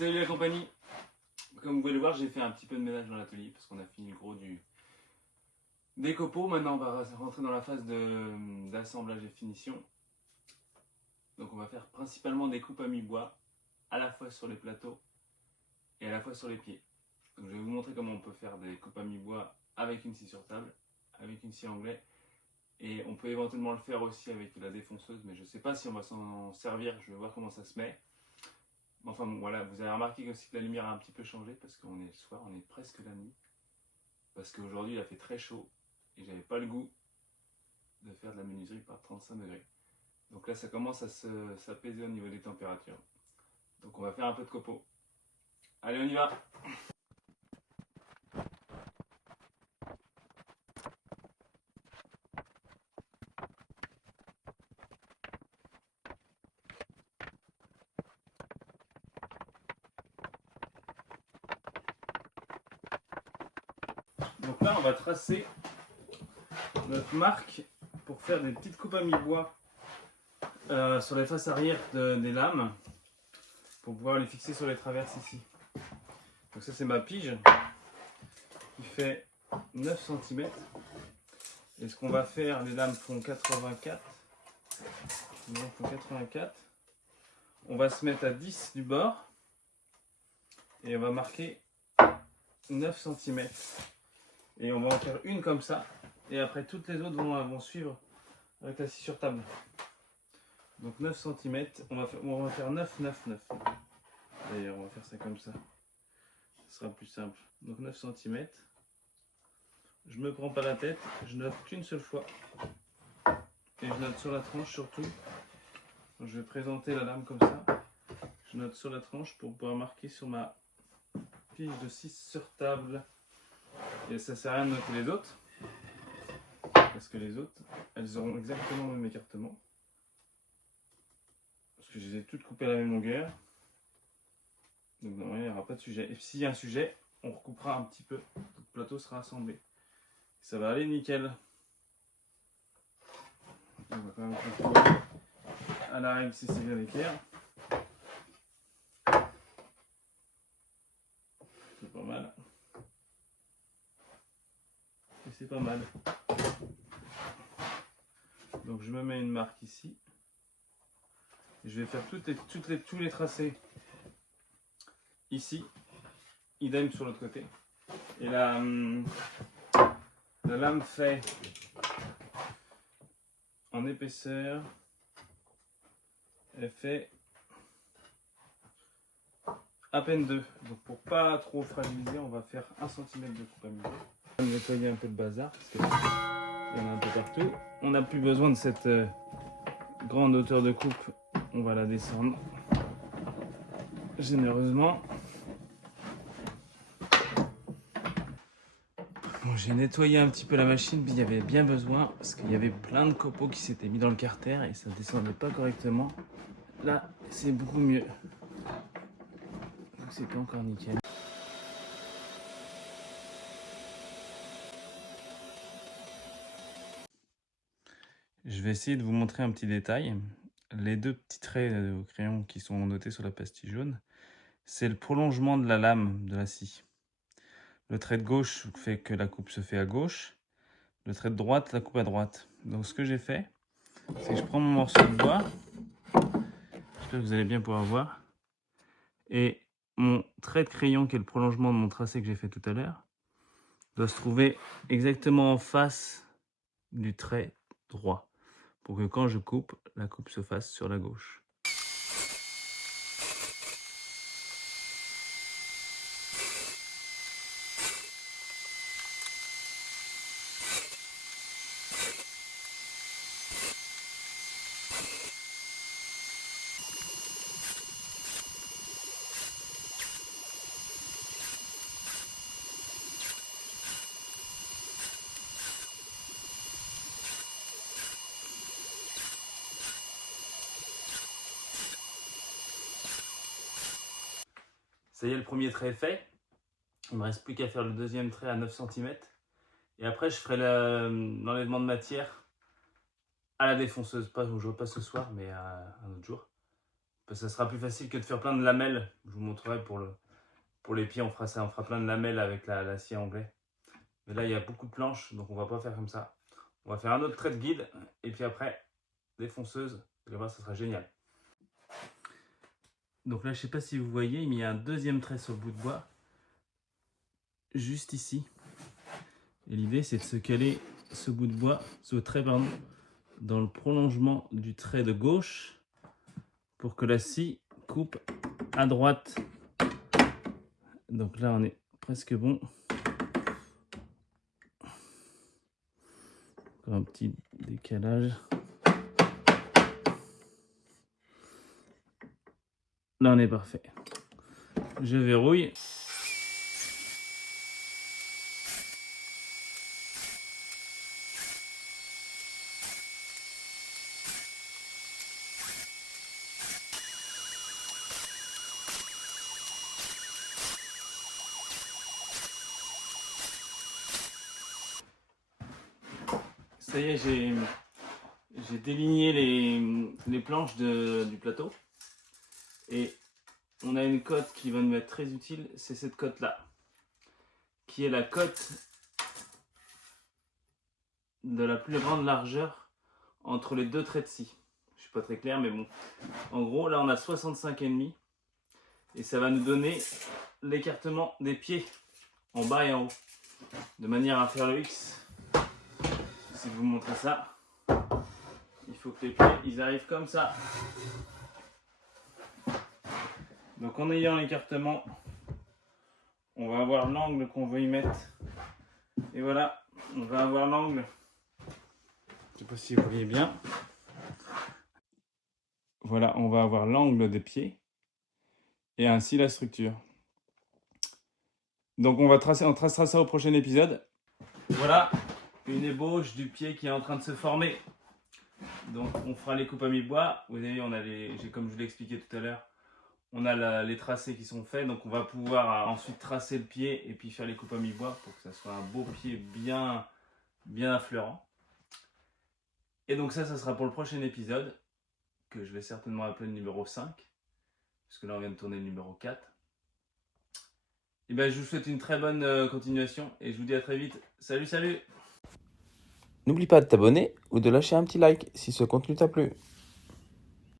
Salut la compagnie. Comme vous pouvez le voir, j'ai fait un petit peu de ménage dans l'atelier parce qu'on a fini le gros des copeaux. Maintenant on va rentrer dans la phase d'assemblage et finition. Donc on va faire principalement des coupes à mi-bois, à la fois sur les plateaux et à la fois sur les pieds. Donc je vais vous montrer comment on peut faire des coupes à mi-bois avec une scie sur table, avec une scie anglais. Et on peut éventuellement le faire aussi avec la défonceuse, mais je ne sais pas si on va s'en servir, je vais voir comment ça se met. Enfin bon, voilà, vous avez remarqué aussi que la lumière a un petit peu changé parce qu'on est le soir, on est presque la nuit. Parce qu'aujourd'hui il a fait très chaud et j'avais pas le goût de faire de la menuiserie par 35 degrés. Donc là ça commence à s'apaiser au niveau des températures. Donc on va faire un peu de copeaux. Allez, on y va! Donc là on va tracer notre marque pour faire des petites coupes à mi-bois sur les faces arrière des lames pour pouvoir les fixer sur les traverses ici. Donc ça c'est ma pige qui fait 9 cm. Et ce qu'on va faire, les lames font 84. On va se mettre à 10 du bord et on va marquer 9 cm. Et on va en faire une comme ça. Et après toutes les autres vont suivre avec la scie sur table. Donc 9 cm, on va faire 9, 9, 9. D'ailleurs on va faire ça comme ça. Ce sera plus simple. Donc 9 cm. Je me prends pas la tête, je note qu'une seule fois. Et je note sur la tranche surtout. Je vais présenter la lame comme ça. Je note sur la tranche pour pouvoir marquer sur ma pige de 6 sur table. Et ça sert à rien de noter les autres. Parce que les autres, elles auront exactement le même écartement. Parce que je les ai toutes coupées à la même longueur. Donc non, il n'y aura pas de sujet. Et s'il y a un sujet, on recoupera un petit peu. Le plateau sera assemblé. Ça va aller nickel. On va quand même contrôler à la règle c'est bien l'équerre. C'est pas mal. Et c'est pas mal. Donc je me mets une marque ici. Je vais faire tous les tracés ici. Idem sur l'autre côté. Et la lame fait en épaisseur, elle fait à peine 2. Donc pour pas trop fragiliser, on va faire 1 cm de coupe à mi-bois. On va nettoyer un peu le bazar parce qu'il y en a un peu partout. On n'a plus besoin de cette grande hauteur de coupe. On va la descendre généreusement. Bon, j'ai nettoyé un petit peu la machine, puis il y avait bien besoin parce qu'il y avait plein de copeaux qui s'étaient mis dans le carter et ça ne descendait pas correctement. Là, c'est beaucoup mieux. Donc c'est pas encore nickel. Je vais essayer de vous montrer un petit détail. Les deux petits traits au crayon qui sont notés sur la pastille jaune, c'est le prolongement de la lame de la scie. Le trait de gauche fait que la coupe se fait à gauche. Le trait de droite, la coupe à droite. Donc ce que j'ai fait, c'est que je prends mon morceau de bois. J'espère que vous allez bien pouvoir voir. Et mon trait de crayon, qui est le prolongement de mon tracé que j'ai fait tout à l'heure, doit se trouver exactement en face du trait droit. Pour que quand je coupe, la coupe se fasse sur la gauche. Ça y est, le premier trait est fait. Il ne me reste plus qu'à faire le deuxième trait à 9 cm. Et après, je ferai l'enlèvement de matière à la défonceuse. Pas ce soir, mais un autre jour. Parce que ça sera plus facile que de faire plein de lamelles. Je vous montrerai pour les pieds, on fera ça, on fera plein de lamelles avec l'acier anglais. Mais là, il y a beaucoup de planches, donc on va pas faire comme ça. On va faire un autre trait de guide, et puis après, des fonceuses. Vous allez voir, ça sera génial. Donc là, je sais pas si vous voyez, il y a un deuxième trait sur le bout de bois, juste ici. Et l'idée, c'est de se caler ce bout de bois, ce trait, pardon, dans le prolongement du trait de gauche, pour que la scie coupe à droite. Donc là, on est presque bon. Encore un petit décalage. Là, on est parfait. Je verrouille. Ça y est, j'ai déligné les planches du plateau. Et on a une cote qui va nous être très utile, c'est cette cote-là. Qui est la cote de la plus grande largeur entre les deux traits de scie. Je suis pas très clair, mais bon. En gros, là, on a 65,5. Et ça va nous donner l'écartement des pieds en bas et en haut. De manière à faire le X. Si je vous montre ça, il faut que les pieds ils arrivent comme ça. Donc en ayant l'écartement, on va avoir l'angle qu'on veut y mettre. Et voilà, on va avoir l'angle. Je ne sais pas si vous voyez bien. Voilà, on va avoir l'angle des pieds et ainsi la structure. Donc on tracera ça au prochain épisode. Voilà, une ébauche du pied qui est en train de se former. Donc on fera les coupes à mi-bois. Vous voyez, on a comme je vous l'ai expliqué tout à l'heure, on a les tracés qui sont faits. Donc on va pouvoir ensuite tracer le pied et puis faire les coupes à mi-bois pour que ça soit un beau pied bien affleurant. Et donc ça sera pour le prochain épisode, que je vais certainement appeler le numéro 5, puisque là on vient de tourner le numéro 4. Et bien je vous souhaite une très bonne continuation et je vous dis à très vite. Salut, salut! N'oublie pas de t'abonner ou de lâcher un petit like si ce contenu t'a plu.